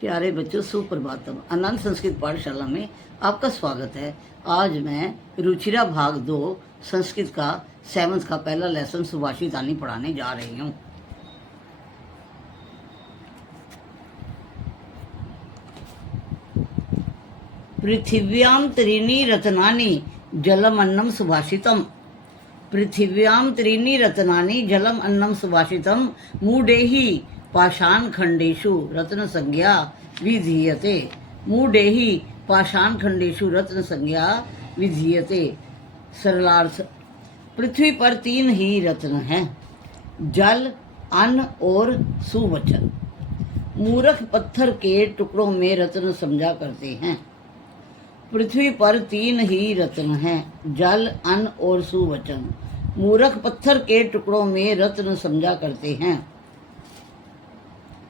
प्यारे बच्चों, सुप्रभातम। आनंद संस्कृत पाठशाला में आपका स्वागत है। आज मैं रुचिरा भाग 2 संस्कृत का 7th का पहला लेसन सुभाषितानी पढ़ाने जा रही हूँ। पृथिव्याम त्रीणि रत्नानि जलम अन्नम सुभाषितम। पृथिव्याम त्रीणि रत्नानि जलम अन्नम सुभाषितम मूढ़ेहि पाषाण खंडेषु रत्न संज्ञा विधीयते। मूढ़ेहि पाषाण खंडेषु रत्न संज्ञा विधीयते। सरलार्थ, पृथ्वी पर 3 ही रत्न हैं, जल, अन्न और सुवचन। मूर्ख पत्थर के टुकड़ों में रत्न समझा करते हैं। पृथ्वी पर 3 ही रत्न हैं, जल, अन्न और सुवचन। मूर्ख पत्थर के टुकड़ों में रत्न समझा करते हैं।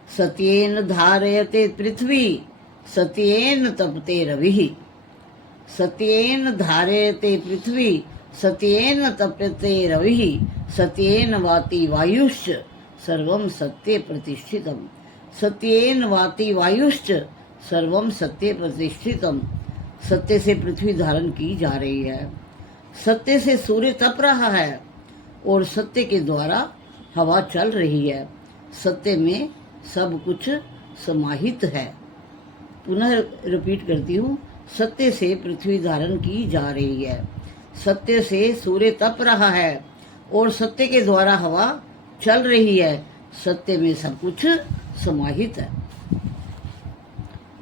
सत्येन धारयते पृथ्वी सत्येन तपते रविः। सत्येन धारयते पृथ्वी सत्येन तपते रविः। सत्येन वाति वायुश्च सर्वं सत्ये प्रतिष्ठितम्। सत्येन वाति वायुश्च सर्वं सत्ये प्रतिष्ठितम्। सत्य से पृथ्वी धारण की जा रही है, सत्य से सूर्य तप रहा है और सत्य के द्वारा हवा चल रही है। सत्य में सब कुछ समाहित है। पुनः रिपीट करती हूँ, सत्य से पृथ्वी धारण की जा रही है, सत्य से सूर्य तप रहा है और सत्य के द्वारा हवा चल रही है। सत्य में सब कुछ समाहित है।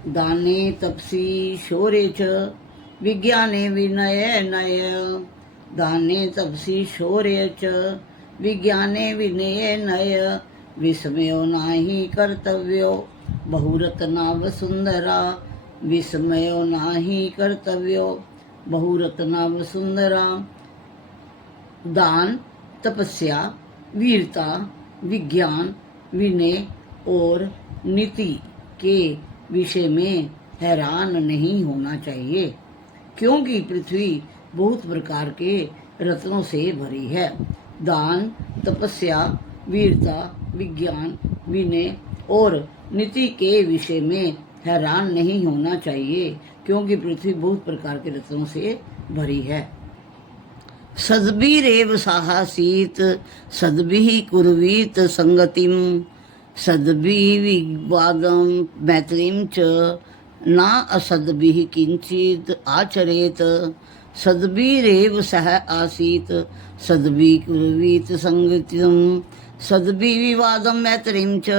दाने तपसी शौर्ये च विज्ञाने विनये नय। दाने तपसी शौर्ये च विज्ञाने विनये नय। विस्मयो नाही कर्तव्यो बहुरत्ना वसुंधरा। विस्मयो नाही कर्तव्यो बहुरत्ना वसुंधरा। दान, तपस्या, वीरता, विज्ञान, विनय और नीति के विषय में हैरान नहीं होना चाहिए, क्योंकि पृथ्वी बहुत प्रकार के रत्नों से भरी है। दान, तपस्या, वीरता, विज्ञान, विनय और नीति के विषय में हैरान नहीं होना चाहिए, क्योंकि पृथ्वी बहुत प्रकार के रत्नों से भरी है। सद्भिरेव साहसीत सद्भिः कुर्वीत संगतिम। सद्भिः विवादं मैत्रीं च न असद्भिः किंचित् आचरेत। सद्भिरेव सह आसीत सद्भिः कुर्वीत संगतिम। सद्भिः विवादं मैत्रीं च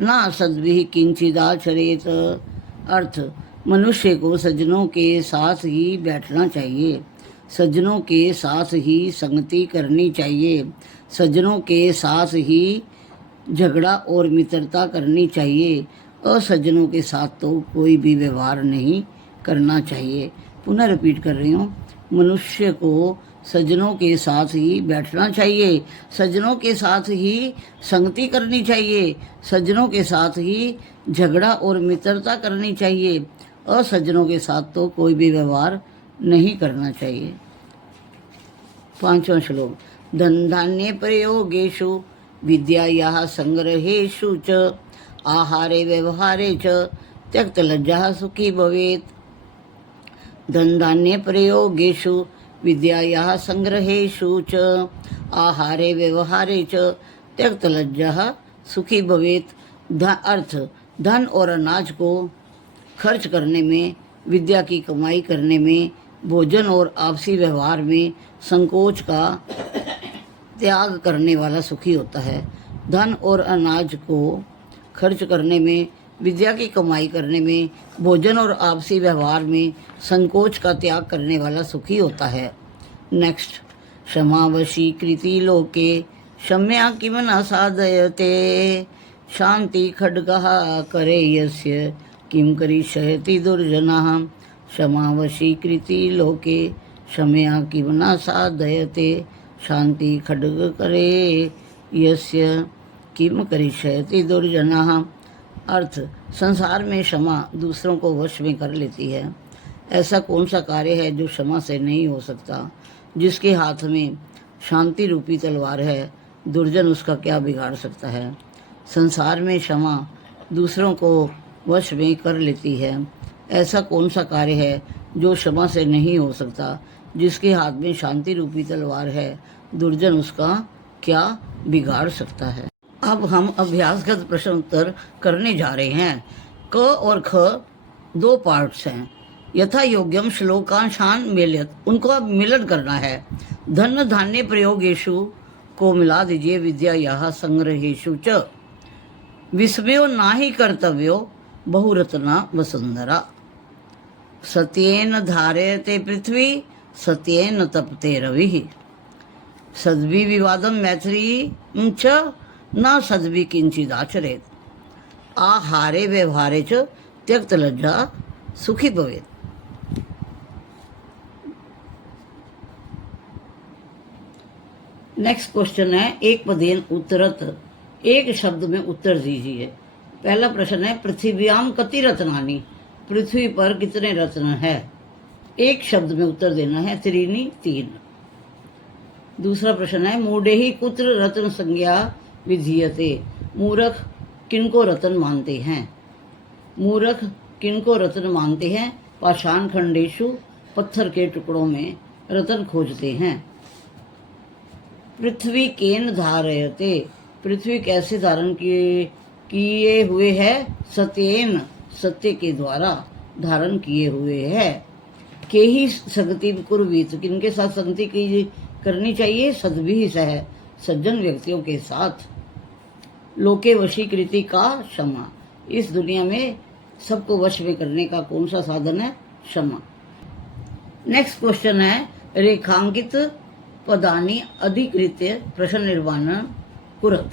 न सद्भिः किंचित् आचरेत। अर्थ, मनुष्य को सज्जनों के साथ ही बैठना चाहिए, सज्जनों के साथ ही संगति करनी चाहिए, सज्जनों के साथ ही झगड़ा और मित्रता करनी चाहिए। असज्जनों के साथ तो कोई भी व्यवहार नहीं करना चाहिए। पुनः रिपीट कर रही हूँ, मनुष्य को सज्जनों के साथ ही बैठना चाहिए, सज्जनों के साथ ही संगति करनी चाहिए, सज्जनों के साथ ही झगड़ा और मित्रता करनी चाहिए। असज्जनों के साथ तो कोई भी व्यवहार नहीं करना चाहिए। 5वां श्लोक। धन धान्य प्रयोगेषु विद्यायाः संग्रहेषु च आहारे व्यवहारे च त्यक्त लज्जा सुखी भवेत्। धन धान्य प्रयोगेषु विद्यायाः संग्रहेषु च आहारे व्यवहारे च त्यक्त लज्जा सुखी भवेत्। अर्थ, धन और अनाज को खर्च करने में, विद्या की कमाई करने में, भोजन और आपसी व्यवहार में संकोच का त्याग करने वाला सुखी होता है। धन और अनाज को खर्च करने में, विद्या की कमाई करने में, भोजन और आपसी व्यवहार में संकोच का त्याग करने वाला सुखी होता है। नेक्स्ट। क्षमावशी कृति लोके क्षम्या किम न साधयते। शांति खड्गः करे यस्य किम करिष्यति दुर्जनः। क्षमावशी कृति लोके क्षम्या किम न साधयते। शांति खड्ग करे यस्य किम करिष्यति दुर्जनः। अर्थ, संसार में क्षमा दूसरों को वश में कर लेती है। ऐसा कौन सा कार्य है जो क्षमा से नहीं हो सकता। जिसके हाथ में शांति रूपी तलवार है, दुर्जन उसका क्या बिगाड़ सकता है। संसार में क्षमा दूसरों को वश में कर लेती है। ऐसा कौन सा कार्य है जो क्षमा से नहीं हो सकता? जिसके हाथ में शांति रूपी तलवार है, दुर्जन उसका क्या बिगाड़ सकता है? अब हम अभ्यासगत प्रश्न उत्तर करने जा रहे हैं। क और ख दो पार्ट्स हैं। यथा योग्यम श्लोकांशान मिलित, उनको अब मिलन करना है। धन धान्य प्रयोगेशु को मिला दीजिए। विद्या यह संग्रहेशु च विस्मयो ना ही कर्तव्यो बहुरत्ना वसुंधरा। सत्येन धारयते पृथ्वी सत्येन तपते रवि। सद्भि विवादम मैत्री च न सद्भि किंचिदाचरेत। आहारे व्यवहारे च त्यक्त लज्जा सुखी भवेत। नेक्स्ट क्वेश्चन है एक पदेन उत्तरत, एक शब्द में उत्तर दीजिए। पहला प्रश्न है पृथ्व्याम कति रत्नानि, पृथ्वी पर कितने रत्न है? एक शब्द में उत्तर देना है, त्रीनि, तीन। दूसरा प्रश्न है मूढ़े ही कुत्र रत्न संज्ञा विधीयते, मूर्ख किनको रत्न मानते हैं? मूर्ख किनको रत्न मानते हैं? पाषाण खंडेशु, पत्थर के टुकड़ों में रत्न खोजते हैं। पृथ्वी केन धारयते, पृथ्वी कैसे धारण किए हुए है? सत्येन, सत्य के द्वारा धारण किए हुए है। के ही संगति कुर्वीत, किनके साथ संगति करनी चाहिए? सद्भि सह, सज्जन व्यक्तियों के साथ। लोके वशीकृति का क्षमा, इस दुनिया में सबको वश में करने का कौन सा साधन है? क्षमा। नेक्स्ट क्वेश्चन है रेखांकित पदानी अधिकृत्य प्रश्न निर्माण कुरत,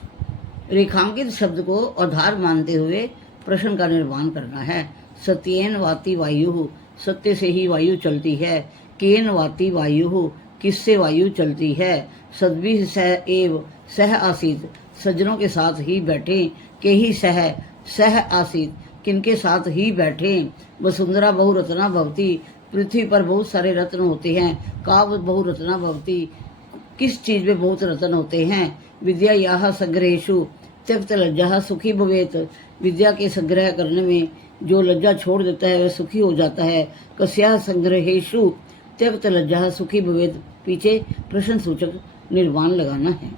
रेखांकित शब्द को आधार मानते हुए प्रश्न का निर्माण करना है। सत्येन वाति वायु, सत्य से ही वायु चलती है। केन वाति वायु, किससे वायु चलती है? सद्भि सह एव सह आसीत, सज्जनों के साथ ही बैठे। के ही सह आसीत, किनके साथ ही बैठे। वसुंधरा बहुरत्ना भवती, पृथ्वी पर बहुत सारे रत्न होते हैं। काव बहुरत्ना भवती, किस चीज में बहुत रत्न होते हैं? विद्या याह संग्रहेशु त्यक्त लज्जा सुखी भवेत, विद्या के संग्रह करने में जो लज्जा छोड़ देता है वह सुखी हो जाता है। कस्या संग्रहेशु त्यक्त लज्जा सुखी भवेत, पीछे प्रश्न सूचक निर्माण लगाना है।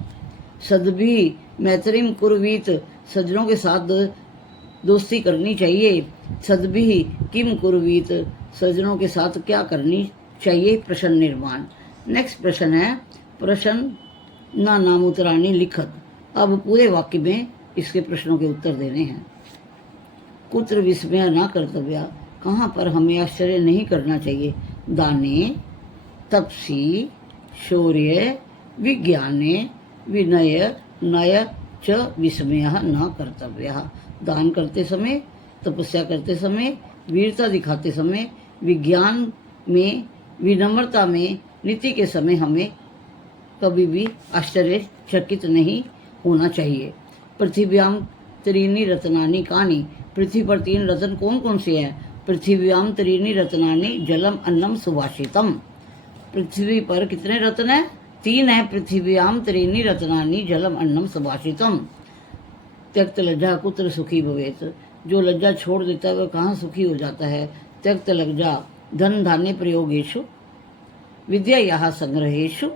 सद्भि मैत्रीम कुर्वीत, सज्जनों के साथ दोस्ती करनी चाहिए। सद्भि किम कुर्वीत, सज्जनों के साथ क्या करनी चाहिए? प्रश्न निर्माण। नेक्स्ट प्रश्न है प्रश्न ना नाम उत्तराणी लिखत, अब पूरे वाक्य में इसके प्रश्नों के उत्तर देने हैं। कुत्र विस्मय न कर्तव्य, कहाँ पर हमें आश्चर्य नहीं करना चाहिए? दाने तपसी शौर्य विज्ञाने विनय नय च विस्मय न कर्तव्य। दान करते समय, तपस्या करते समय, वीरता दिखाते समय, विज्ञान में, विनम्रता में, नीति के समय हमें कभी भी आश्चर्यचकित नहीं होना चाहिए। पृथ्व्याम त्रीनि रत्नानि कानि, पृथ्वी पर तीन रत्न कौन कौन से हैं? पृथ्व्याम त्रीनि रत्नानि जलम अन्नम सुभाषितम, पृथ्वी पर कितने रत्न हैं? तीन है। पृथ्व्याम त्रीनि रत्नानि जलम अन्नम सुभाषितम। त्यक्त लज्जा कुत्र सुखी भवेत, जो लज्जा छोड़ देता है वह कहाँ सुखी हो जाता है? त्यक्त लज्जा धन धान्य प्रयोगेशु विद्या यह संग्रहेशु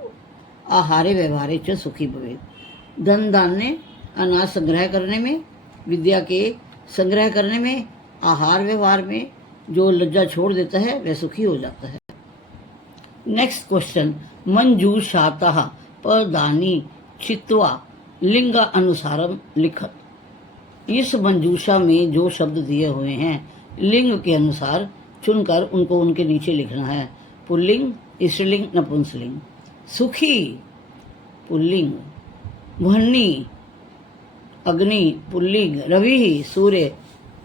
आहारे व्यवहारे च सुखी भवेत। धन धान्य अनाज संग्रह करने में, विद्या के संग्रह करने में, आहार व्यवहार में जो लज्जा छोड़ देता है वह सुखी हो जाता है। नेक्स्ट क्वेश्चन मंजूषातः पदानि चित्वा लिंग अनुसारम लिखत, इस मंजूषा में जो शब्द दिए हुए हैं लिंग के अनुसार चुनकर उनको उनके नीचे लिखना है। पुल्लिंग, स्त्रीलिंग, नपुंसकलिंग। सुखी पुल्लिंग, वह्नि अग्नि पुल्लिंग, रवि सूर्य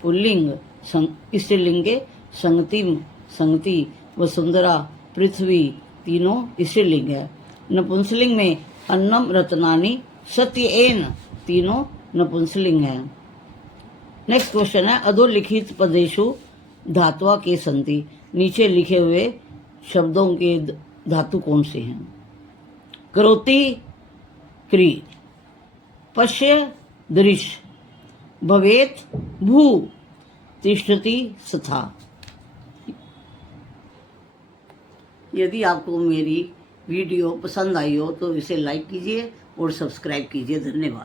पुल्लिंग, स्त्रीलिंगे संगतिम संगति, वसुंधरा पृथ्वी, तीनों स्त्रीलिंग है। नपुंसकलिंग में अन्नम रत्नानि सत्येन, तीनों नपुंसकलिंग है। नेक्स्ट क्वेश्चन है अधोलिखित पदेशु धातुआ के संति, नीचे लिखे हुए शब्दों के धातु कौन से हैं? करोति क्री, पश्य दृश्य, भवेत भू, तिष्ठति सथा। यदि आपको मेरी वीडियो पसंद आई हो तो इसे लाइक कीजिए और सब्सक्राइब कीजिए। धन्यवाद।